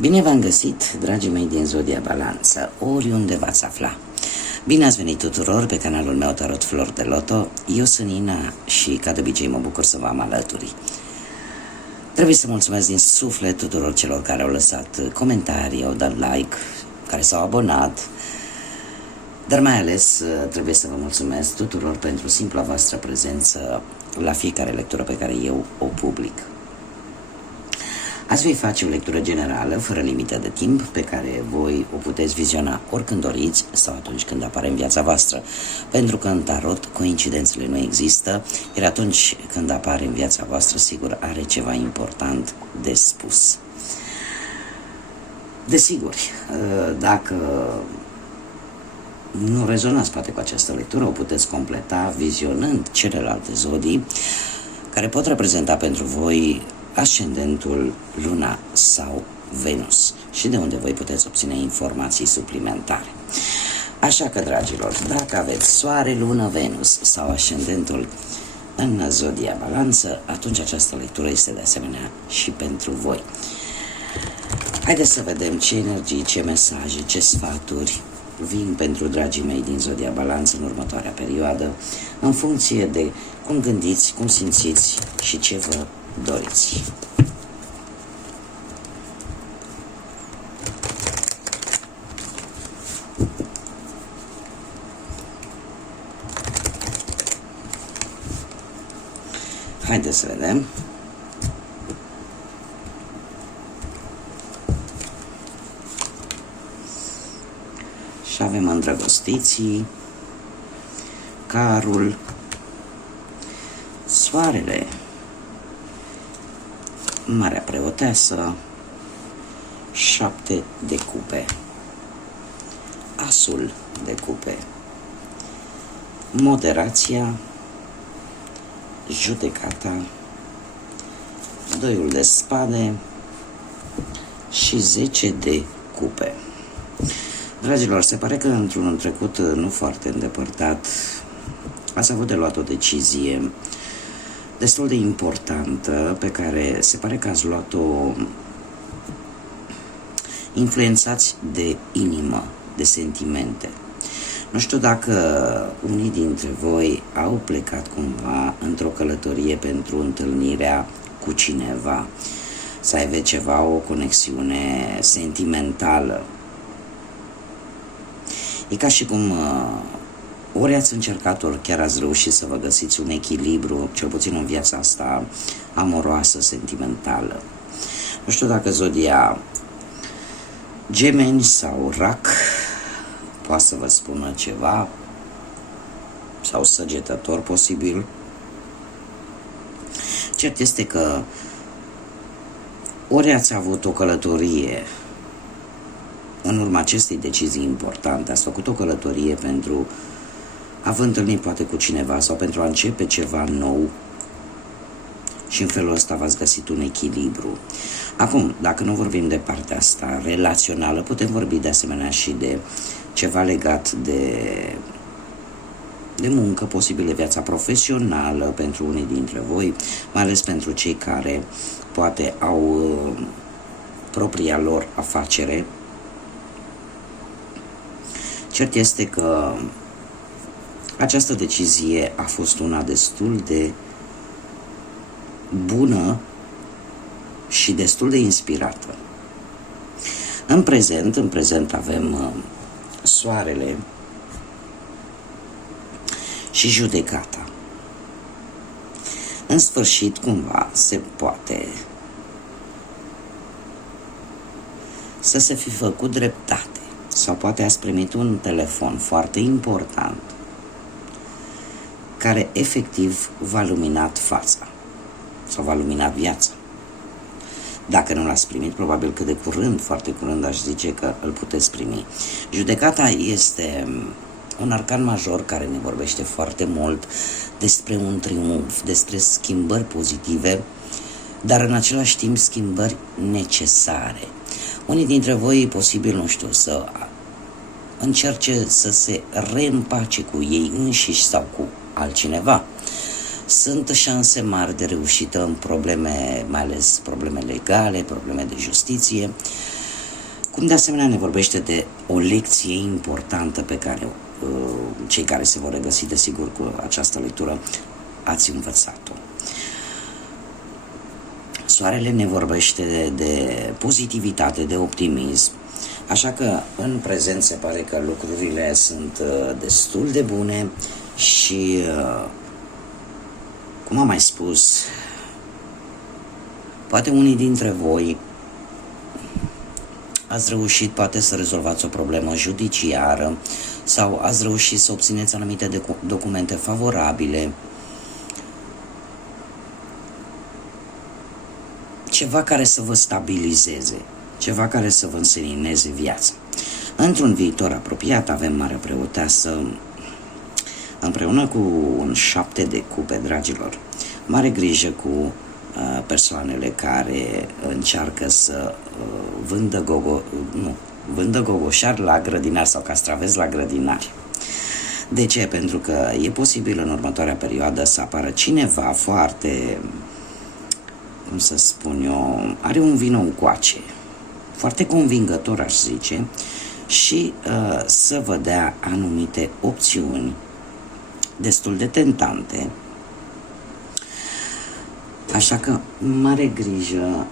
Bine v-am găsit, dragii mei din Zodia Balanță, oriunde v-ați afla. Bine ați venit tuturor pe canalul meu Tarot Flori de Loto. Eu sunt Ina și, ca de obicei, mă bucur să vă am alături. Trebuie să mulțumesc din suflet tuturor celor care au lăsat comentarii, au dat like, care s-au abonat, dar mai ales trebuie să vă mulțumesc tuturor pentru simpla voastră prezență la fiecare lectură pe care eu o public. Azi voi face o lectură generală, fără limită de timp, pe care voi o puteți viziona oricând doriți sau atunci când apare în viața voastră. Pentru că în tarot coincidențele nu există, iar atunci când apare în viața voastră, sigur are ceva important de spus. Desigur, dacă nu rezonați poate cu această lectură, o puteți completa vizionând celelalte zodii care pot reprezenta pentru voi ascendentul, luna sau Venus și de unde voi puteți obține informații suplimentare. Așa că, dragilor, dacă aveți soare, lună, Venus sau ascendentul în Zodia Balanță, atunci această lectură este de asemenea și pentru voi. Haideți să vedem ce energii, ce mesaje, ce sfaturi vin pentru dragii mei din Zodia Balanță în următoarea perioadă, în funcție de cum gândiți, cum simțiți și ce vă doriți. Haideți să vedem. Și avem îndrăgostiții, carul, soarele, Marea Preoteasă, 7 de cupe, asul de cupe, moderația, judecata, doiul de spade și 10 de cupe. Dragilor, se pare că într-un trecut nu foarte îndepărtat ați avut de luat o decizie destul de importantă pe care se pare că ați luat-o influențați de inimă, de sentimente. Nu știu dacă unii dintre voi au plecat cumva într-o călătorie pentru întâlnirea cu cineva, să aibă ceva, o conexiune sentimentală. E ca și cum ori ați încercat, ori chiar ați reușit să vă găsiți un echilibru, cel puțin în viața asta amoroasă, sentimentală. Nu știu dacă zodia Gemeni sau Rac poate să vă spună ceva, sau Săgetător posibil. Cert este că ori ați avut o călătorie în urma acestei decizii importante, ați făcut o călătorie pentru a vă întâlni poate cu cineva sau pentru a începe ceva nou și în felul ăsta v-ați găsit un echilibru. Acum, dacă nu vorbim de partea asta relațională, putem vorbi de asemenea și de ceva legat de muncă, posibil de viața profesională pentru unii dintre voi, mai ales pentru cei care poate au propria lor afacere. Cert este că această decizie a fost una destul de bună și destul de inspirată. În prezent avem soarele și judecata. În sfârșit, cumva, se poate să se fi făcut dreptate. Sau poate ați primit un telefon foarte important care efectiv v-a luminat fața sau v-a luminat viața. Dacă nu l-ați primit, probabil că de curând, foarte curând, aș zice că îl puteți primi. Judecata este un arcan major care ne vorbește foarte mult despre un triumf, despre schimbări pozitive, dar în același timp schimbări necesare. Unii dintre voi, posibil, nu știu, să încerce să se reîmpace cu ei înșiși sau cu altcineva. Sunt șanse mari de reușită în probleme, mai ales probleme legale, probleme de justiție. Cum de asemenea ne vorbește de o lecție importantă pe care cei care se vor regăsi desigur cu această lectură ați învățat-o. Soarele ne vorbește de pozitivitate, de optimism, așa că în prezent se pare că lucrurile sunt destul de bune și, cum am mai spus, poate unii dintre voi ați reușit poate să rezolvați o problemă judiciară sau ați reușit să obțineți anumite documente favorabile, ceva care să vă stabilizeze, ceva care să vă însenineze viața. Într-un viitor apropiat avem Marea Preoteasă împreună cu un 7 de cupe, dragilor. Mare grijă cu persoanele care încearcă să vândă gogoșari la grădinari sau castraveți la grădinari. De ce? Pentru că e posibil în următoarea perioadă să apară cineva foarte, cum să spun eu, are un vino încoace, foarte convingător, aș zice, și să vă dea anumite opțiuni destul de tentante. Așa că mare grijă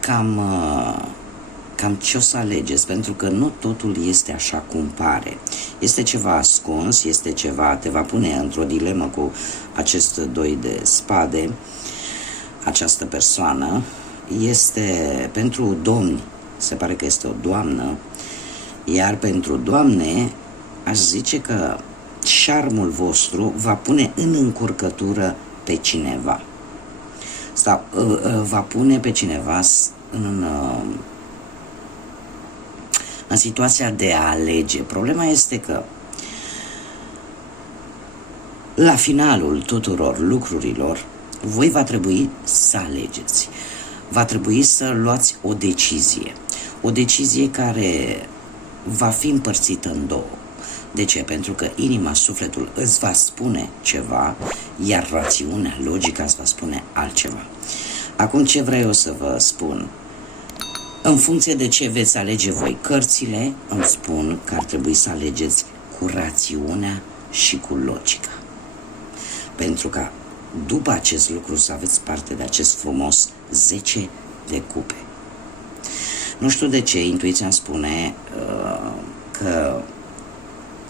cam ce o să alegeți, pentru că nu totul este așa cum pare. Este ceva ascuns, este ceva, te va pune într-o dilemă cu acest 2 de spade. Această persoană este pentru domni, se pare că este o doamnă, iar pentru doamne aș zice că șarmul vostru va pune în încurcătură pe cineva. Sau va pune pe cineva în situația de a alege. Problema este că la finalul tuturor lucrurilor voi va trebui să alegeți. Va trebui să luați o decizie. O decizie care va fi împărțită în două. De ce? Pentru că inima, sufletul îți va spune ceva, iar rațiunea, logica îți va spune altceva. Acum ce vreau eu să vă spun? În funcție de ce veți alege voi, cărțile îmi spun că ar trebui să alegeți cu rațiunea și cu logica. Pentru că după acest lucru să aveți parte de acest frumos 10 de cupe. Nu știu de ce, intuiția îmi spune că,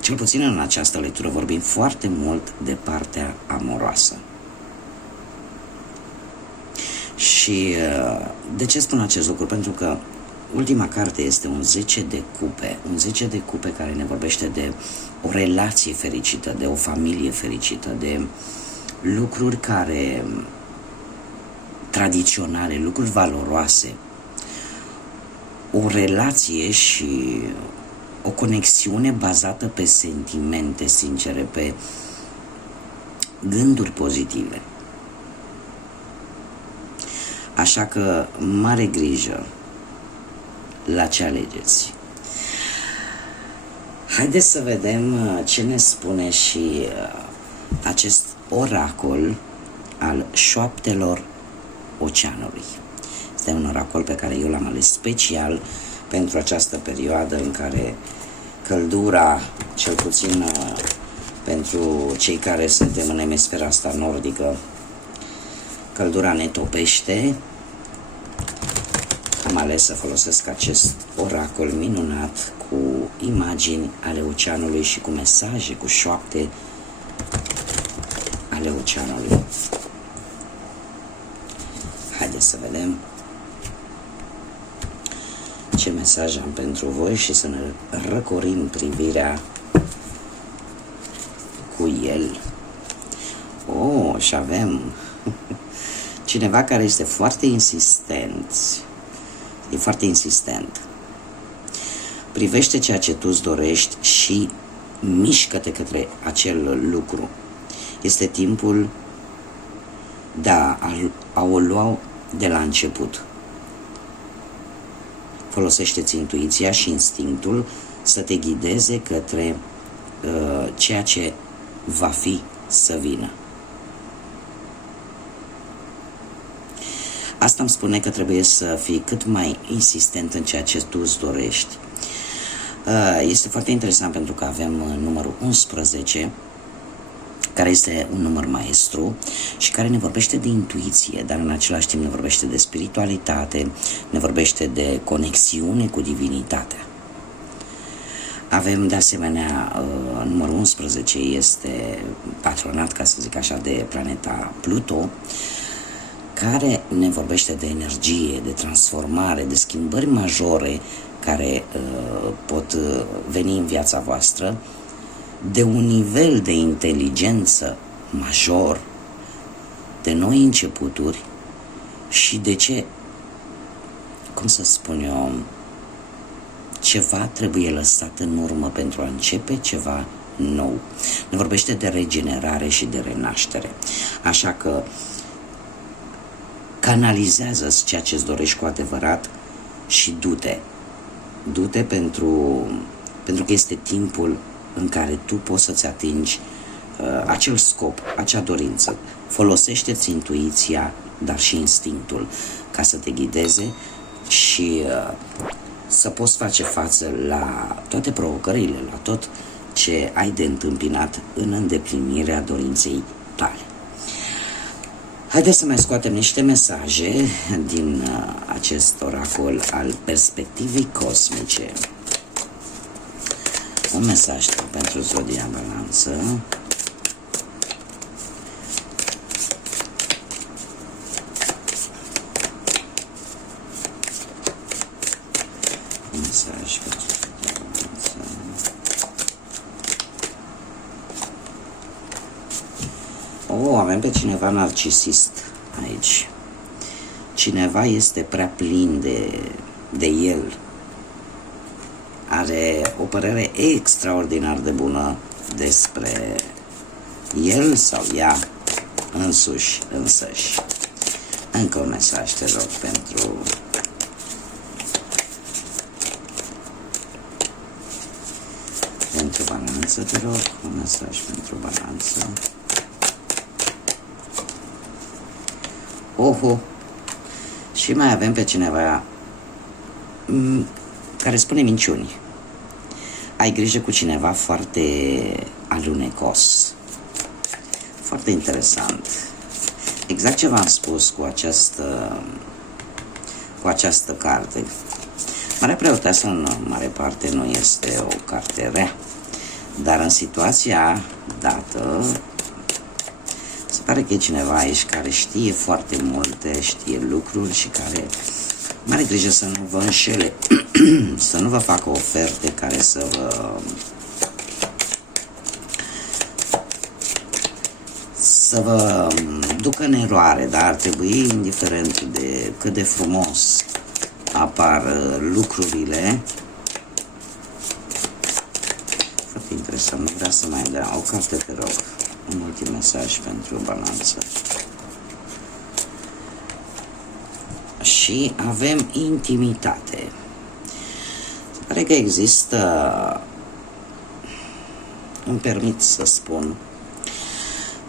cel puțin în această lectură, vorbim foarte mult de partea amoroasă. Și de ce spun acest lucru? Pentru că ultima carte este un 10 de cupe, un 10 de cupe care ne vorbește de o relație fericită, de o familie fericită, de lucruri care tradiționale, lucruri valoroase, o relație și o conexiune bazată pe sentimente sincere, pe gânduri pozitive. Așa că mare grijă la ce alegeți. Haideți să vedem ce ne spune și acest oracol al șoaptelor oceanului. Este un oracol pe care eu l-am ales special pentru această perioadă în care căldura, cel puțin pentru cei care suntem în emisfera asta nordică, căldura ne topește. Am ales să folosesc acest oracol minunat cu imagini ale oceanului și cu mesaje, cu șoapte ale oceanului. Haideți să vedem ce mesaj am pentru voi și să ne răcorim privirea cu el. Oh, și avem cineva care este foarte insistent. E foarte insistent. Privește ceea ce tu îți dorești și mișcă-te către acel lucru. Este timpul de a o lua de la început. Folosește-ți intuiția și instinctul să te ghideze către ceea ce va fi să vină. Asta îmi spune că trebuie să fii cât mai insistent în ceea ce tu îți dorești. Este foarte interesant pentru că avem numărul 11, care este un număr maestru și care ne vorbește de intuiție, dar în același timp ne vorbește de spiritualitate, ne vorbește de conexiune cu divinitatea. Avem de asemenea, numărul 11 este patronat, ca să zic așa, de planeta Pluto, care ne vorbește de energie, de transformare, de schimbări majore care pot veni în viața voastră, de un nivel de inteligență major, de noi începuturi și de ce, cum să spun eu, ceva trebuie lăsat în urmă pentru a începe ceva nou. Ne vorbește de regenerare și de renaștere. Așa că canalizează ceea ce îți dorești cu adevărat și du-te. Du-te pentru că este timpul în care tu poți să-ți atingi acel scop, acea dorință. Folosește-ți intuiția, dar și instinctul ca să te ghideze și să poți face față la toate provocările, la tot ce ai de întâmpinat în îndeplinirea dorinței tale. Haideți să mai scoatem niște mesaje din acest oracol al perspectivei cosmice. Un mesaj pentru Zodia Balanță. Un mesaj pentru Zodia Balanță. Avem pe cineva narcisist aici. Cineva este prea plin de el. Are o părere extraordinar de bună despre el sau ea însăși. Încă un mesaj, te rog, pentru Balanță, te rog, un mesaj pentru Balanță. Și mai avem pe cineva care spune minciuni. Ai grijă cu cineva foarte alunecos. Foarte interesant. Exact ce v-am spus cu această carte. Marea Preoteasă în mare parte nu este o carte rea, dar în situația dată se pare că e cineva aici care știe foarte multe, știe lucruri și care mare grijă să nu vă înșele, să nu vă facă oferte care să vă ducă în eroare, dar ar trebui, indiferent de cât de frumos apar lucrurile. Foarte interesant, nu vrea să mai dea o carte, te rog. Un ultim mesaj pentru Balanță. Și avem intimitate. Se pare că există, îmi permit să spun,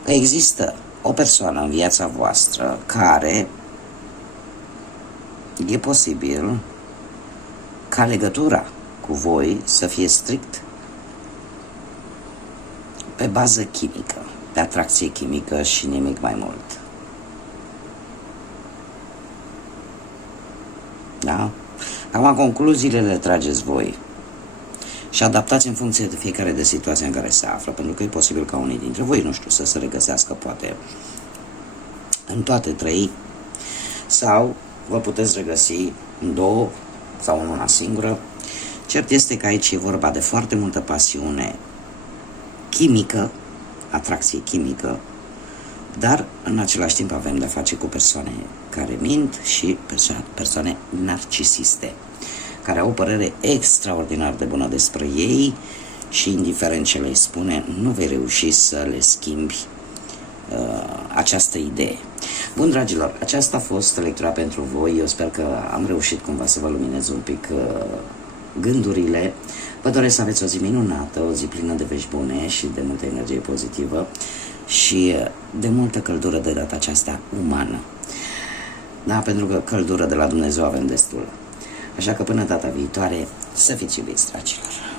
că există o persoană în viața voastră care e posibil ca legătura cu voi să fie strict pe bază chimică, pe atracție chimică și nimic mai mult. Da? Acum concluziile le trageți voi și adaptați în funcție de fiecare de situația în care se află, pentru că e posibil ca unii dintre voi, nu știu, să se regăsească poate în toate trei, sau vă puteți regăsi în două sau în una singură. Cert este că aici e vorba de foarte multă pasiune chimică, atracție chimică, dar în același timp avem de-a face cu persoane care mint și persoane narcisiste, care au o părere extraordinar de bună despre ei și indiferent ce le spune, nu vei reuși să le schimbi această idee. Bun, dragilor, aceasta a fost lectura pentru voi. Eu sper că am reușit cumva să vă luminez un pic gândurile. Vă doresc să aveți o zi minunată, o zi plină de vești bune și de multă energie pozitivă și de multă căldură de data aceasta umană. Da, pentru că căldură de la Dumnezeu avem destul. Așa că până data viitoare, să fiți iubiți, dragilor.